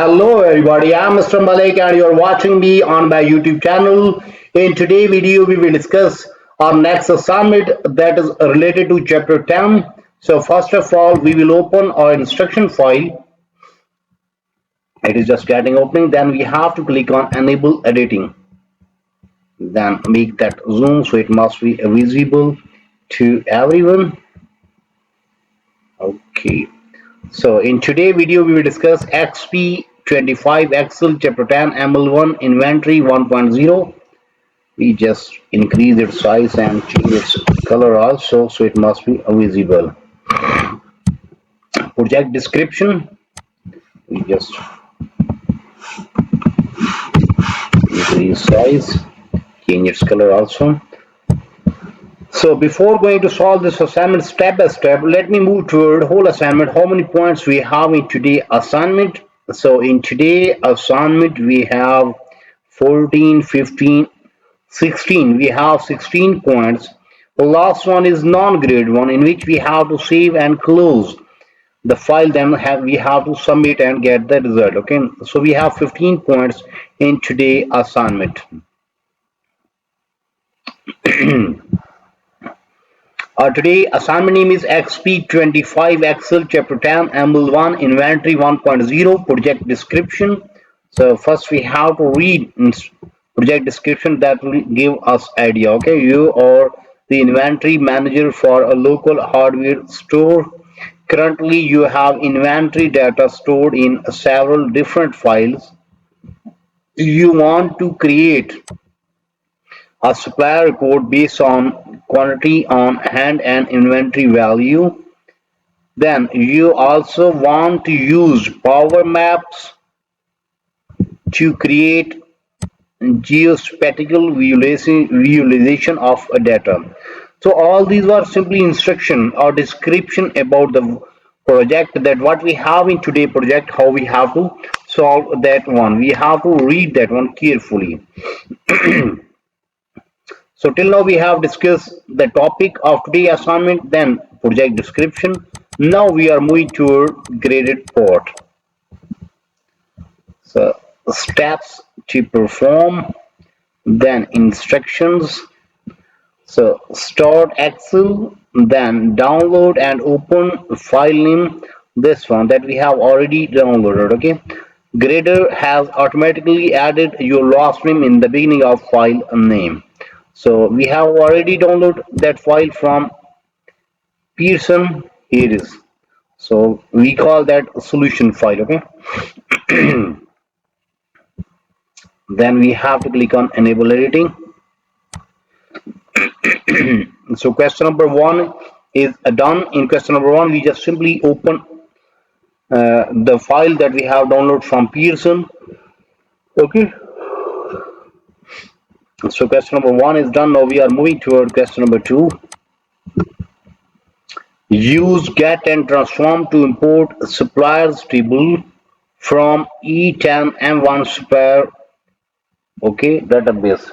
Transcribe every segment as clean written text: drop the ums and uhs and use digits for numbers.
Hello everybody, I'm Mr. Malik and you're watching me on my YouTube channel. In today's video, we will discuss our next assignment that is related to chapter 10. So first of all, we will open our instruction file. It is just getting opening. Then we have to click on enable editing. Then make that zoom so it must be visible to everyone. Okay. So in today's video, we will discuss Exp25 Excel Chapter 10 ML1 Inventory 1.0. We just increase its size and change its color also, so it must be visible. Project description, we just increase size, change its color also. So before going to solve this assignment step by step, let me move toward whole assignment. How many points we have in today assignment? So in today assignment we have 14, 15, 16. We have 16 points. The last one is non-grade one, in which we have to save and close the file. Then we have to submit and get the result. Okay, so we have 15 points in today assignment. Today assignment name is Exp25 Excel Chapter 10 ML1 Inventory 1.0 Project Description. So first we have to read project description that will give us idea. Okay, you are the inventory manager for a local hardware store. Currently you have inventory data stored in several different files. You want to create a supplier report based on quantity on hand and inventory value. Then you also want to use power maps to create geospatial visualization of a data. So all these are simply instruction or description about the project, that what we have in today project, how we have to solve that one. We have to read that one carefully. So till now we have discussed the topic of today's assignment, then project description. Now we are moving to graded part. So steps to perform, then instructions. So start Excel, then download and open file name. This one that we have already downloaded. Okay. Grader has automatically added your last name in the beginning of file name. So we have already downloaded that file from Pearson. Here it is. So we call that solution file. Okay. Then we have to click on enable editing. So question number one is done. In question number one, we just simply open the file that we have downloaded from Pearson. Okay. So question number one is done. Now we are moving toward question number two. Use get and transform to import suppliers table from E10M1 supplier, okay, database.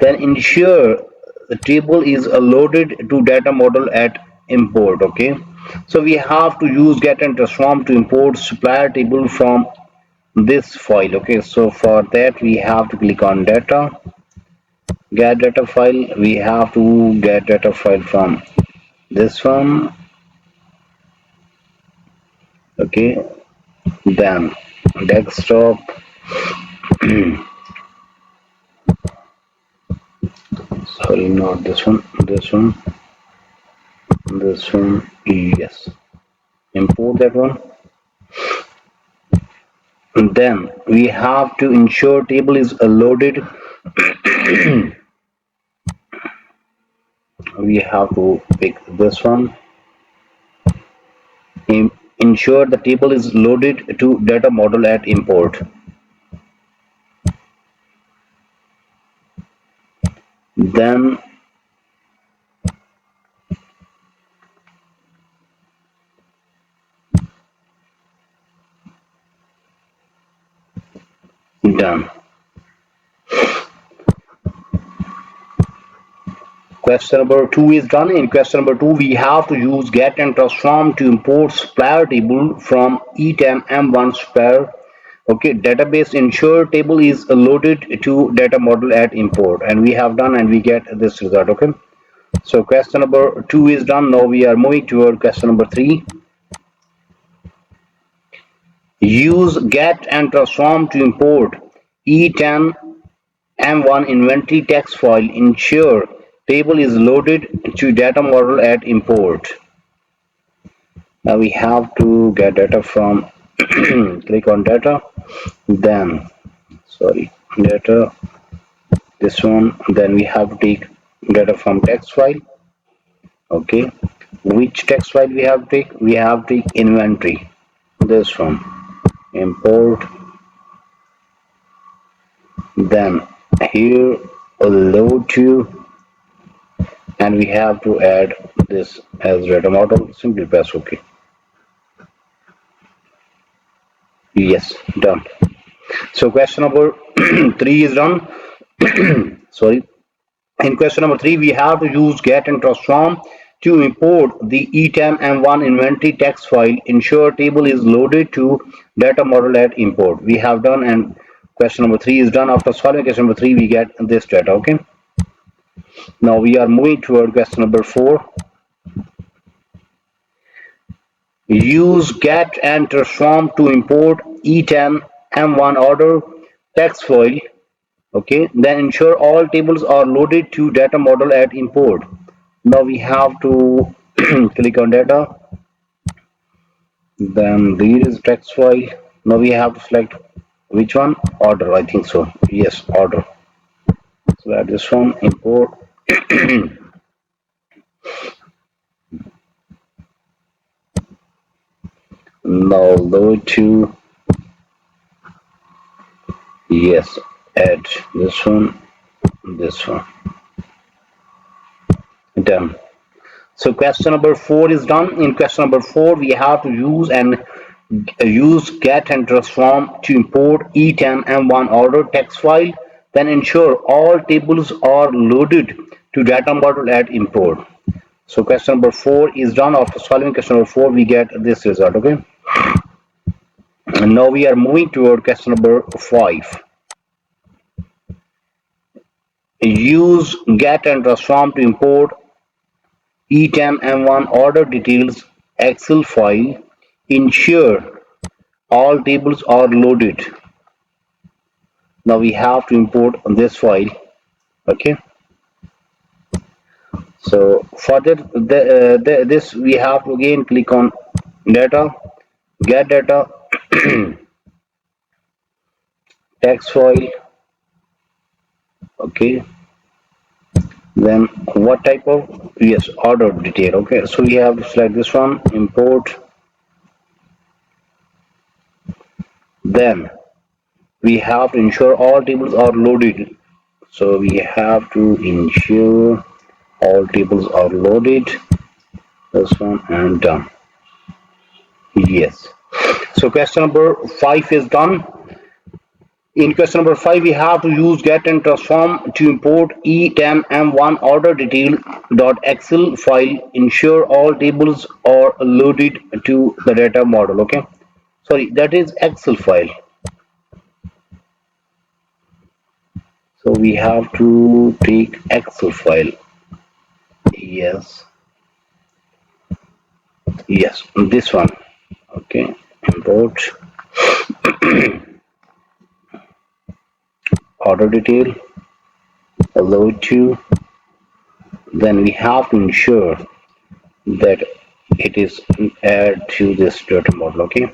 Then ensure the table is loaded to data model at import. Okay, so we have to use get and transform to import supplier table from this file. Okay, so for that we have to click on data, get data file. We have to get data file from this one. Okay, then desktop. Sorry, not this one, this one, this one. Yes, import that one. And then we have to ensure table is loaded. We have to pick this one. Ensure the table is loaded to data model at import. Then done. Question number two is done. In question number two, we have to use get and transform to import supplier table from E10M1 supplier Okay, database ensure table is loaded to data model at import, and we have done and we get this result. Okay, so question number 2 is done. Now we are moving toward question number 3. Use get and transform to import E10 M1 inventory text file. Ensure table is loaded to data model at import. Now we have to get data from click on data, then sorry, data, this one, then we have to take data from text file. Okay, which text file we have to take? We have to take inventory, this one, import, then here load to, and we have to add this as data model. Simply press OK. Yes, done. So question number 3 is done. Sorry. In question number 3, we have to use get and transform to import the E10 M1 inventory text file. Ensure table is loaded to data model at import. We have done, and question number 3 is done. After solving question number 3, we get this data. Okay. Now we are moving toward question number 4. Use get and transform to import E10 M1 order text file. Okay, then ensure all tables are loaded to data model at import. Now we have to click on data, then read is text file. Now we have to select which one, order, I think so. Yes, order. So add this one, import. Now load to, yes, add this one, done. So question number 4 is done. In question number 4, we have to use get and transform to import E10 M1 order text file. Then ensure all tables are loaded to data model at import. So question number 4 is done. After solving question number 4, we get this result. Okay. And now we are moving toward question number 5. Use get and transform to import E10 M1 order details Excel file. Ensure all tables are loaded. Now we have to import this file. Okay. So for that, this we have to again click on data, get data, text file. Okay. Then what type of, yes, order detail. Okay. So we have to select this one, import. Then we have to ensure all tables are loaded. So we have to ensure all tables are loaded. This one and done. Yes. So question number 5 is done. In question number 5, we have to use get and transform to import E10 M1 order detail .excel file. Ensure all tables are loaded to the data model. Okay. Sorry, that is Excel file. So we have to take Excel file. Yes. Yes, this one. Okay. Import order detail, load to, then we have to ensure that it is add to this data model. Okay,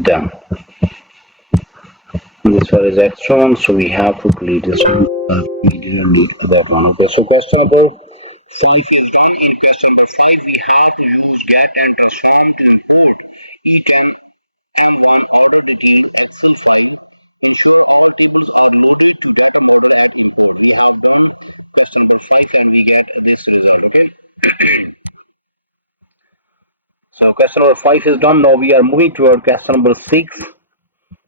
done. This one is extra one, so we have to delete this one. We didn't need that one. Okay, so question number 5 is done. In question number 5, we have to use get and transform to import E10 M1 order detail Excel file. Ensure all tables are loaded to data model at import. We have done question number 5 and we get this result. Okay. So question number 5 is done. Now we are moving toward question number 6.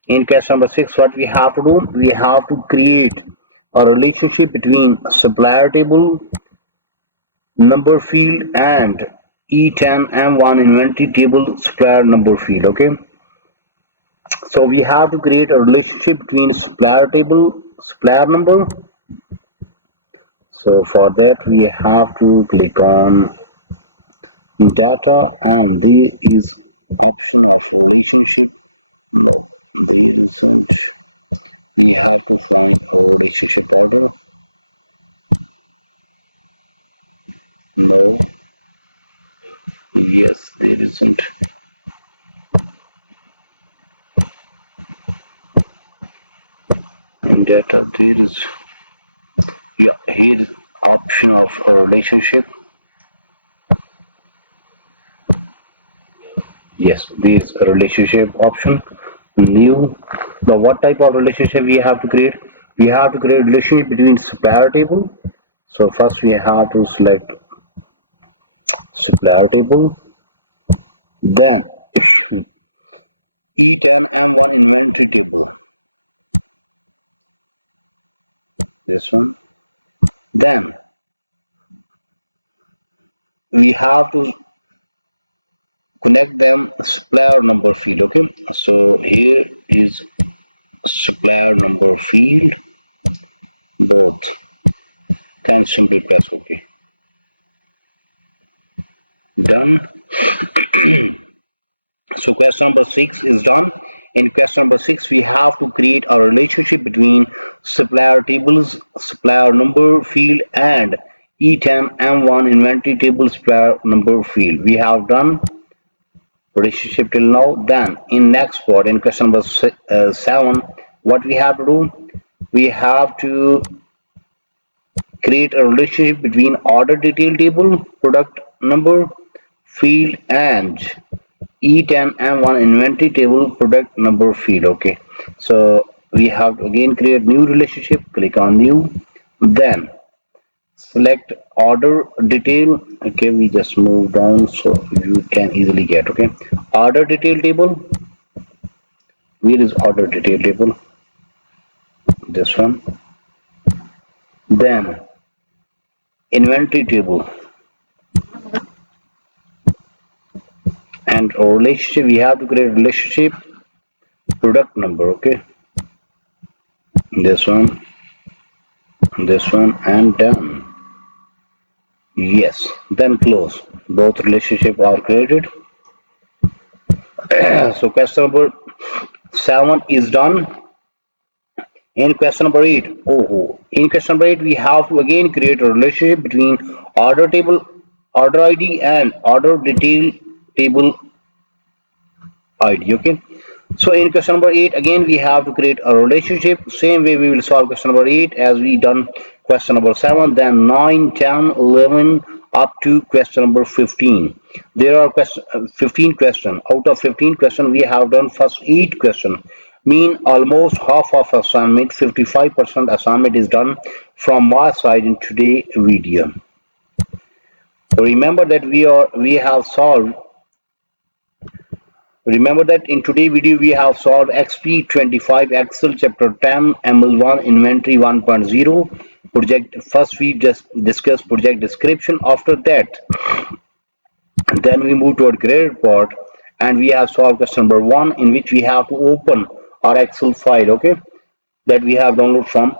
In question number 6, what we have to do? We have to create a relationship between supplier table, number field, and E10 M1 inventory table supplier number field. Okay. So we have to create a relationship between supplier table, supplier number. So for that we have to click on data, and there is option of relationship. No, there isn't. We have to find a relationship order. No, yes, there isn't. In data there is, yeah, here is option of a relationship. Yes, there is a relationship option. New. Now what type of relationship we have to create? We have to create a relationship between supplier table. So first we have to select supplier table, then E10 M1 inventory table, this one. Then we have to connect them supplier number field. Okay, so here is supplier number field, both. Then simply press OK. Done. So question number 6 is done. In question number 6, we have to create a relationship between supplier tables, supplier number field, and E10 M1 inventory table supplier number field. We have done relationship till now. Then in next part, in question number 7, what we have to do? We have to create a relationship between order detail table, product number, field, and E10 M1 inventory table product number field. Okay, so we have to again create new relationship. Click on new, then select order detail. Okay, we just move down so you can easily get. Okay, order detail table. Where is order detail table? This one. Then inventory table, and a relationship. We have to create relationship product number. Okay, this one, and done. Yes, then close. Both relationship are created. So question number 7 is done. In question number 8, in question number 8, we have to again create a relationship between order table, order ID, and order detail table ID. Okay. So in question number 8, again we have to create a relationship. Same way we will solve question number 8 as we done question number 7, then 9, 10, 11 up to question number 15. There are 15 questions. Out of 15 questions, we have done first 8 questions. Mean almost half of assignment, 55% assignment is done from my side in today's video. Remember that we have solved. Remember that in today's video we have solved Exp25 Excel chapter 10 ML1 inventory 1.0 project. First we just discussed project description. After that, then we move toward graded part, and we have solved question number 1, in which we have to open our Excel file. Okay, that we have downloaded from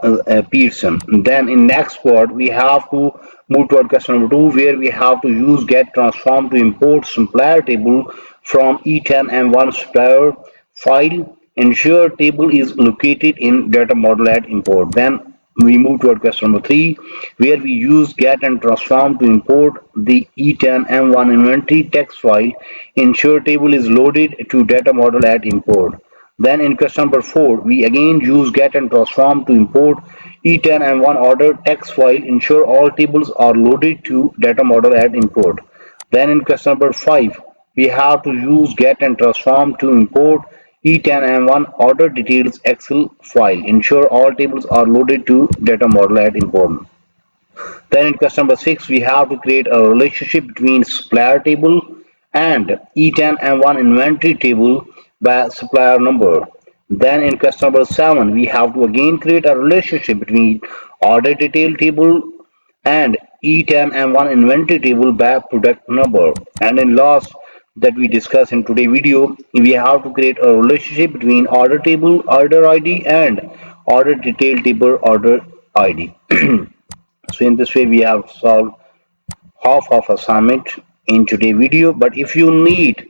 Pearson. Then in next part we have to move toward question number 2, where we have to use get transform to import supplier table from E10 and one supplier file. Ensure table is located in data model at import. Then we move toward question number 3, where we use get and transform to import the E10 M1 inventory text file. Ensure table is loaded to data model at import. Then in question number 4, we again use get and transform to import E10 and one order text file. Ensure all tables are loaded to data model at import. Then in question number 5, we have to use get and transform to import E10 and one order details Excel file. Ensure all tables are loaded to data model at import. Then in question number 6, we have to create a relationship between supplier table and E10 and one inventory table by supplier number. Then in question number 7, we have to again create a relationship between order detail table and E10 and one inventory table by product number. And in last that we discuss in today's video. We have to create a relationship between order table, order ID, and order detail table, order ID. So in this way, we have solved half of assignment in today's video. But if you need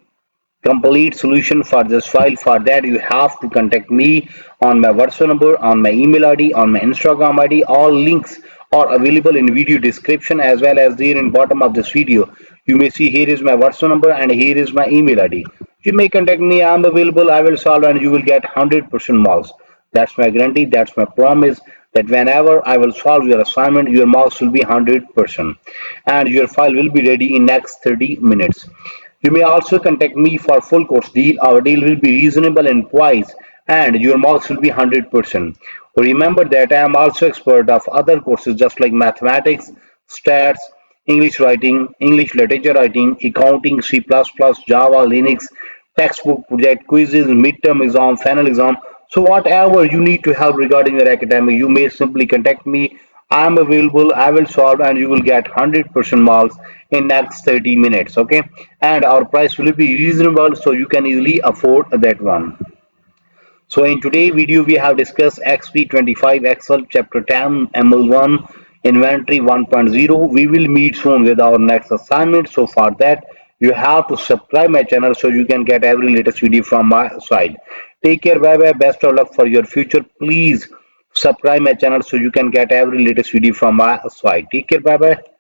complete solution for this file, for that you have to contact me on my WhatsApp number, on my email ID, on my Instagram ID. All links are available in video description as well as there in bottom of this video. You may see here is my WhatsApp number and here is my email ID. You may contact me. I am available. I will solve and you will get 100% marks. That's my guarantee. That's my promise that whenever I will solve your assignment, your marks will be 100% and your file will be ready in next 30 minutes. You may also contact me for full course deal. Our deal will be reasonable in price and your marks will be 100%. Remember that I am also expert of other courses just like mathematics, stats, English writing, English literature writing, accounting, C++, Java, Linux, textbook project, quizzes, midterm exam, final exam. So whatever you need to help regarding your academic, you may simply contact me. I am available. I will solve, and you will get 100% marks in next 30 minutes. Okay, and our price will be reasonable, so you can easily afford that one. So in today's video, we have discussed Exp25 Excel Chapter 10 ML1 Inventory 1.0. We will meet soon with our next assignment. So for that, you have to subscribe my channel so you can get every latest video from my side. Take care. Bye bye. Best of luck for your future. Please subscribe my channel so you can get every latest video from my side. Take care. Bye bye.